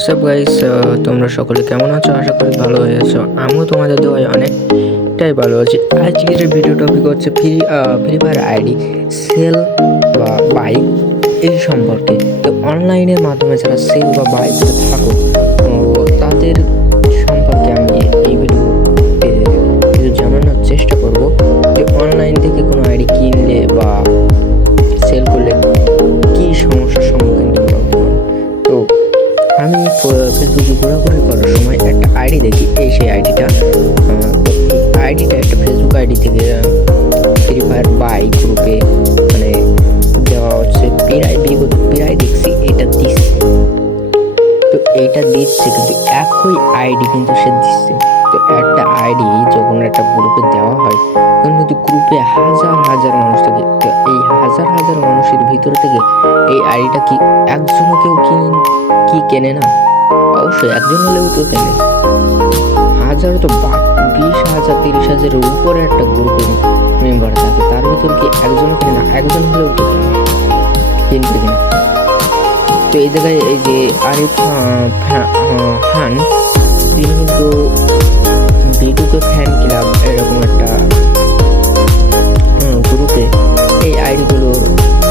WhatsApp guys, তোমরা সকলে কেমন আছো? আশা করি ভালো হয়ে আছো। আমিও তোমাদের দোয়ায় অনেকটাই ভালো আছি। আজকের ভিডিও টপিক হচ্ছে ফ্রি ফায়ার আইডি সেল বা বাই এই সম্পর্কে। তো অনলাইনের মাধ্যমে যারা সেল বা বাই করে থাকো তো তাদের সম্পর্কে আমি এই ভিডিওতে কিছু জানানোর চেষ্টা করব যে অনলাইন থেকে কোনো আইডি কিনলে বা সেল করলে কী সমস্যার সম্মুখীন তোমরা হতে পারো। তো আমি ফেসবুকে ঘোরাঘুরি করার সময় একটা আইডি দেখি, সেই আইডিটা একটা ফেসবুক আইডি থেকে ফ্রি ফায়ার বাই গ্রুপে মানে দেওয়া হচ্ছে। প্রায় দেখছি এটা দিচ্ছে, তো এইটা দিচ্ছে কিন্তু একই আইডি কিন্তু সে দিচ্ছে। তো একটা আইডি যখন একটা গ্রুপে দেওয়া হয় তখন কিন্তু গ্রুপে হাজার হাজার মানুষ থাকে। তো এই হাজার হাজার মানুষের ভিতর থেকে এই আইডিটা কি একজনও কেউ কেনে না? অবশ্যই একজন হলেও কেউ কেনে। হাজার তো 20,000 30,000-এর উপরে একটা গ্রুপের মেম্বার থাকে, তার ভিতর কি একজনও কেনে না? একজন হলেও কেউ কিনবে কিনা? তো এই জায়গায় এই যে আরিফ খান, তিনি কিন্তু বিটুকে ফ্যান ক্লাব এরকম একটা গ্রুপে এই আইডিগুলোর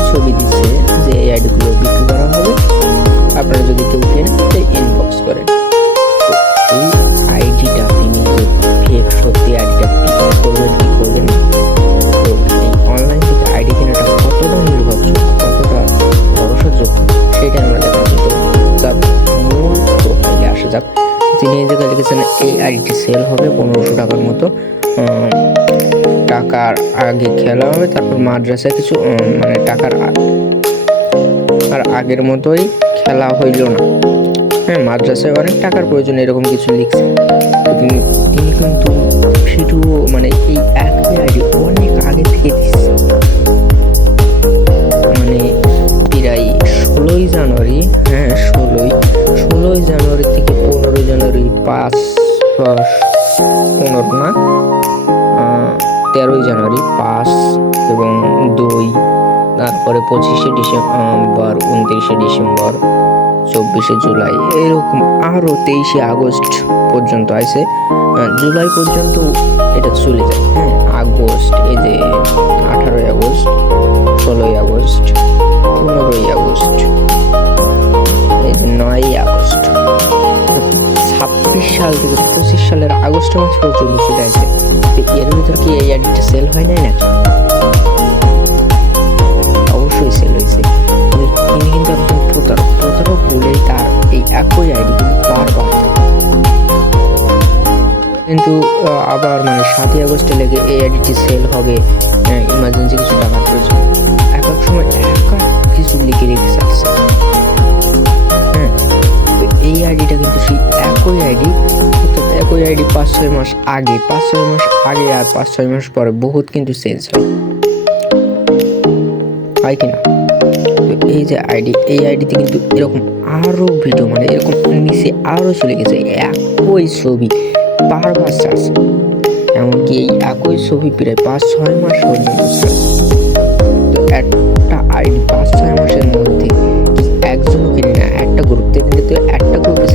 ছবি দিচ্ছে যে এই আইডিগুলো বিক্রি করা হবে, আপনারা যদি কেউ কেনেন তাই ইনবক্স করেন। তো এই আইডিটা তিনি যে ফেক সত্যি আইডিটা বিক্রি করবেন কি করবেন না, তো এই অনলাইন থেকে আইডি কেনাটা কতটা নির্ভরযোগ্য, কতটা ভরসাযোগ্য সেটা আমরা দেখা যেত। যাক, মূল প্রোফাইলে আসা যাক। তিনি এই জায়গায় লিখেছেন এই আইডিটি সেল হবে 1500 টাকার মতো, টাকার আগে খেলা হবে, তারপর মাদ্রাসায় কিছু মানে টাকার আর আগের মতোই খেলা হইল না। হ্যাঁ, মাদ্রাসায় অনেক টাকার প্রয়োজন এরকম কিছু লিখছে। তিনি কিন্তু ভিডিও মানে এই একই আইডি অনেক আগে থেকে দিচ্ছে, মানে প্রায় 16ই জানুয়ারি, হ্যাঁ 16ই জানুয়ারি থেকে 15 জানুয়ারি 15 না 13ই জানুয়ারি 5 এবং 2, তারপরে 25শে ডিসেম্বর, 29শে ডিসেম্বর, 24শে জুলাই, এরকম আরও 23শে আগস্ট পর্যন্ত আছে। জুলাই পর্যন্ত এটা চলে যায়। হ্যাঁ, আগস্ট, এই যে 18ই আগস্ট, 16ই আগস্ট, 15ই আগস্ট, এই যে 9ই আগস্ট, 26 সাল থেকে 25 সালের আগস্ট মাস পর্যন্ত চলে আসে। এর ভিতর কি এই আইডিটা সেল হয় নাই নাকি? অবশ্যই সেল হয়েছে। তিনি কিন্তু একজন প্রতারক বলেই তার এই একই আইডি কিন্তু বারবার, কিন্তু আবার মানে 7ই আগস্টে লেগে এই আইডিটি সেল হবে, ইমার্জেন্সি কিছু টাকার প্রয়োজন, এক সময় কিছু লিখে রেখে যাচ্ছে। হ্যাঁ, তো এই আইডিটা কিন্তু সেই একই আইডি, অর্থাৎ একই আইডি 5-6 মাস আগে আর 5-6 মাস পরে বহুত কিন্তু চেঞ্জ হয় কিনা? তো এই যে এই আইডিতে কিন্তু এরকম আরো ভিডিও, মানে এরকম নিচে আরো চলে গেছে একই ছবি বারবার ছাড়ছে, এমনকি এই একই ছবি প্রায় 5-6 মাস পর্যন্ত ছাড়ছে। তো একটা আইডি 5-6 মাসের মধ্যে একজনও কিনে না, একটা গ্রুপ থেকে তো একটা গ্রুপে